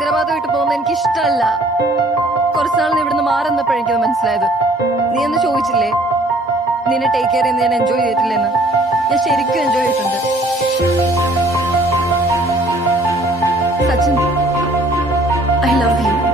ഹൈദരാബാദ് വിട്ട് പോകുന്നത് എനിക്ക് ഇഷ്ടമല്ല. കുറച്ചുനാൾ നീ ഇവിടുന്ന് മാറുന്നപ്പോഴേ എനിക്കത് മനസ്സിലായത്. നീ എന്ന് ചോദിച്ചില്ലേ നിന്നെ ടേക്ക് കെയർ ചെയ്യുന്ന ഞാൻ എൻജോയ് ചെയ്തിട്ടില്ലെന്ന്? ഞാൻ ശരിക്കും എൻജോയ് ചെയ്തിട്ടുണ്ട് സച്ചിൻ. I love you.